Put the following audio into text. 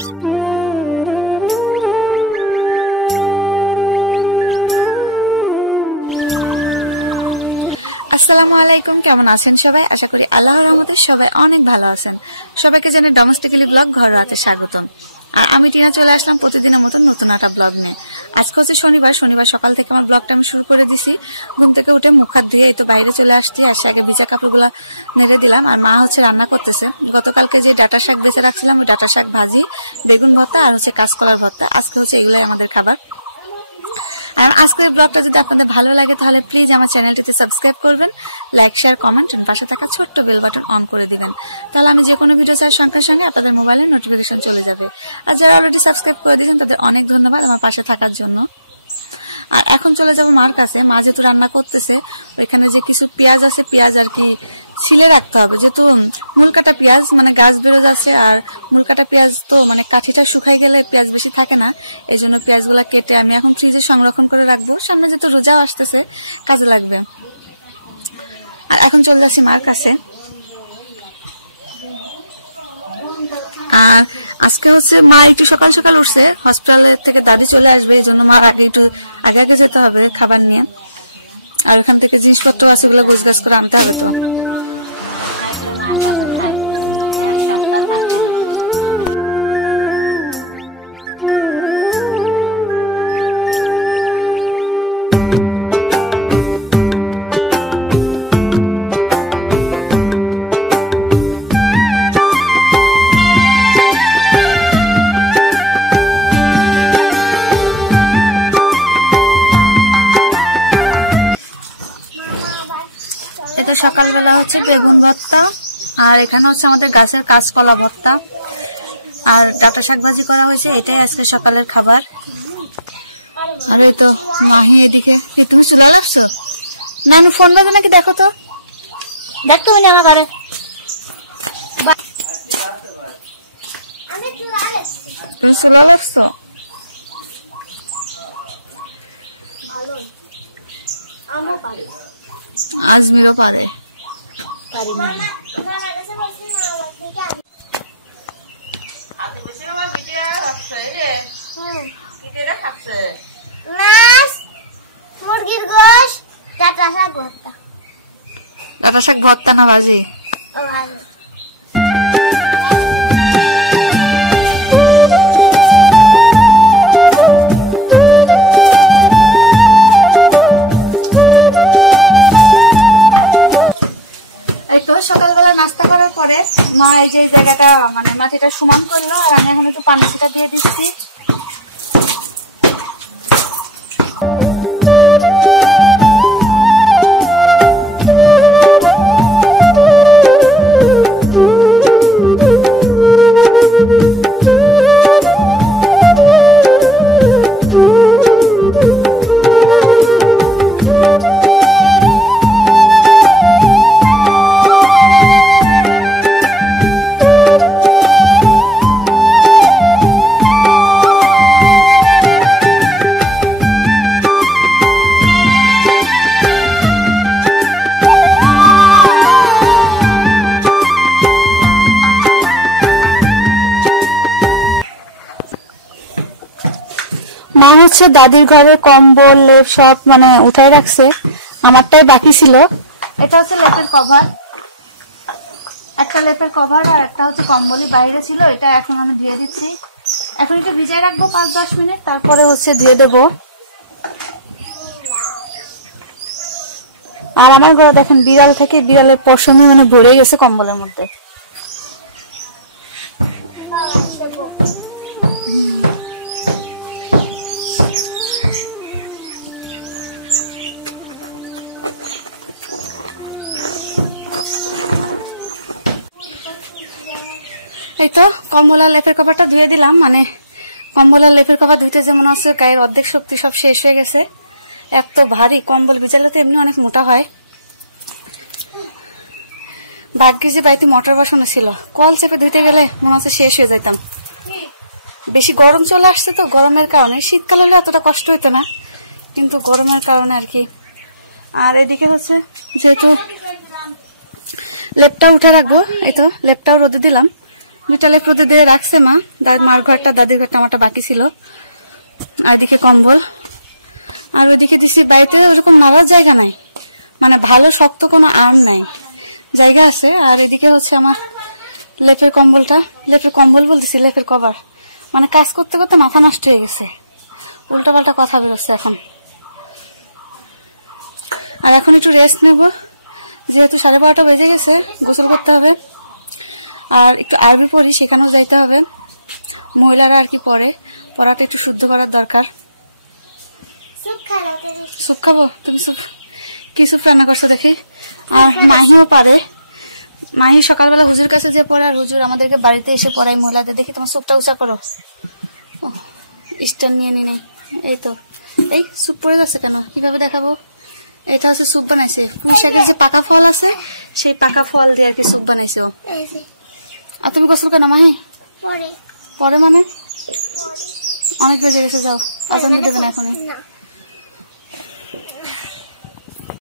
আসসালামু আলাইকুম, কেমন আছেন সবাই? আশা করি আল্লাহর রহমতে সবাই অনেক ভালো আছেন। সবাইকে জানাই ডোমেস্টিক্যালি ব্লগ ঘর রাতে স্বাগতম। আর আমি টিনা চলে আসলাম প্রতিদিনের মতন নতুন একটা ব্লগ নিয়ে। আজকে হচ্ছে শনিবার সকাল থেকে আমার ব্লগটা আমি শুরু করে দিছি। ঘুম থেকে উঠে মুখ হাত ধুয়ে এই তো বাইরে চলে আসছি। আসে আগে ভিজা কাপড়গুলা নেড়ে দিলাম। আর মা হচ্ছে রান্না করতেছে। গতকালকে যে ডাটা শাক বেঁচে রাখছিলাম ওই ডাটা শাক ভাজি, বেগুন ভর্তা আর হচ্ছে কাঁচকলার ভর্তা। আজকে হচ্ছে এগুলাই আমাদের খাবার। আর আজকের ব্লগটা যদি আপনাদের ভালো লাগে তাহলে প্লিজ আমার চ্যানেলটিতে সাবস্ক্রাইব করবেন, লাইক শেয়ার কমেন্ট পাশে থাকা ছোট্ট বেল বাটন অন করে দিবেন। তাহলে আমি যে কোনো ভিডিও ছাড়ার সঙ্গে সঙ্গে আপনাদের মোবাইলে নোটিফিকেশন চলে যাবে। আর যারা অলরেডি সাবস্ক্রাইব করে দিয়েছেন তাদের অনেক ধন্যবাদ আমার পাশে থাকার জন্য। আর এখন চলে যাব মার কাছে। মা যেহেতু রান্না করতেছে, ওইখানে যে কিছু পেঁয়াজ আছে, পেঁয়াজ আর কি ছিলে রাখতে হবে, যেহেতু মূল কাটা পেঁয়াজ মানে গাছ বেরো যাচ্ছে। আর মূল কাটা পেঁয়াজ তো মানে কাঠিটা শুকাই গেলে পেঁয়াজ বেশি থাকে না, এই জন্য পেঁয়াজগুলা কেটে আমি এখন ফ্রিজে সংরক্ষণ করে রাখবো। সামনে যেহেতু রোজাও আসতেছে, কাজে লাগবে। আর এখন চলে যাচ্ছি মার কাছে। আর আজকে হচ্ছে মা একটু সকাল সকাল উঠছে, হসপিটালের থেকে দাদি চলে আসবে, এই জন্য মার আগে একটু আগে যেতে হবে খাবার নিয়ে। আর ওখান থেকে জিনিসপত্র আছে ওগুলো গোছগাছ করে আনতে হবে। তো এটা সকালবেলা হচ্ছে বেগুন ভর্তা, আর এখানে হচ্ছে আমাদের গাছের কাঁচকলা ভর্তা আর ডাটা শাক ভাজি করা হয়েছে। এটাই আজকে সকালের খাবার। আর এই তো মাহি এদিকে। তুমি চুলা লাগছো? নানু ফোন বাজে নাকি দেখো তো, দেখতো আমার ঘরে। তুমি চুলা লাগছো? আজমিরও পারে। ডাটা শাক ভর্তা না ভাজি? এই তো সকালবেলা নাস্তা করার পরে মা এই যে জায়গাটা মানে মাটিটা সমান করলো, আর আমি এখন একটু পানি ছিটা দিয়ে দিচ্ছি। মা হচ্ছে দাদির ঘরের কম্বল লেপ সব মানে উঠাই রাখছে, আমারটাই বাকি ছিল। এটা হচ্ছে লেপের কভার, একটা লেপের কভার আর একটা হচ্ছে কম্বলই বাইরে ছিল। এটা এখন আমি ধুয়ে দিচ্ছি। এখন একটু ভিজাই রাখবো 5-10 মিনিট, তারপরে হচ্ছে ধুয়ে দেবো। আর আমার ঘরে দেখেন বিড়াল থেকে বিড়ালের পশমে মানে ভরে গেছে কম্বলের মধ্যে। এই তো কম্বলার লেপের কভারটা ধুয়ে দিলাম। মানে কম্বলার লেপের কভার ধুইতে যেমন আছে গায়ের অর্ধেক শক্তি সব শেষ হয়ে গেছে, এত ভারী। কম্বল ভিজালে তো এমনি অনেক মোটা হয়। ভাগ্যে যে বাড়িতে মোটর বসানো ছিল, কল চেপে ধুইতে গেলে মনে হচ্ছে শেষ হয়ে যাইতাম। বেশি গরম চলে আসছে তো, গরমের কারণে। শীতকাল হলে এতটা কষ্ট হইতো না, কিন্তু গরমের কারণে আর কি। আর এদিকে হচ্ছে যেহেতু লেপটা উঠে রাখবো, এই তো লেপটাও রোদে দিলাম। দুইটা লেপ রোদে দিয়ে রাখছে মা। মার ঘরটা, দাদির ঘরটা আমারটা বাকি ছিল। আর এদিকে কম্বল, আর ওইদিকে দিছি। বাড়িতে ওরকম নাড়ার জায়গা নাই, মানে ভালো শক্ত কোনো আর্ম নাই, জায়গা আছে। আর এদিকে হচ্ছে আমার লেপের কম্বলটা, লেপের কম্বল বলতেছি, লেপের কভার। মানে কাজ করতে করতে মাথা নষ্ট হয়ে গেছে, উল্টা পাল্টা কথা বেরোচ্ছে এখন। আর এখন একটু রেস্ট নেব, যেহেতু 12:30 বেজে গেছে, গোসল করতে হবে। আর একটু আরবি পড়ি, সেখানেও যাইতে হবে। মহিলারা আর কি পড়াটা একটু শুদ্ধ করার দরকার। স্যুপ খাবো? তুমি স্যুপ, কি স্যুপ রান্না করছো দেখি। আর মাহিও পারে, মাহি সকালবেলা হুজুর কাছে যে পড়ে, আর হুজুর আমাদেরকে বাড়িতে এসে পড়াই মহিলাদের। দেখি তোমার স্যুপটা উঁচা করো। ও স্ট্যান্ড নিয়ে নি নেই, এই তো। এই স্যুপ পড়ে যাচ্ছে কেন, কিভাবে দেখাবো? এটা হচ্ছে স্যুপ বানাইছে, পুঁই শাকের যে পাকা ফল আছে, সেই পাকা ফল দিয়ে আর কি স্যুপ বানাইছে ও। আর তুমি গোসল কেন মাহি? পরে মানে অনেক বেজে গেছে, যাও, আজান দেবে না এখনই।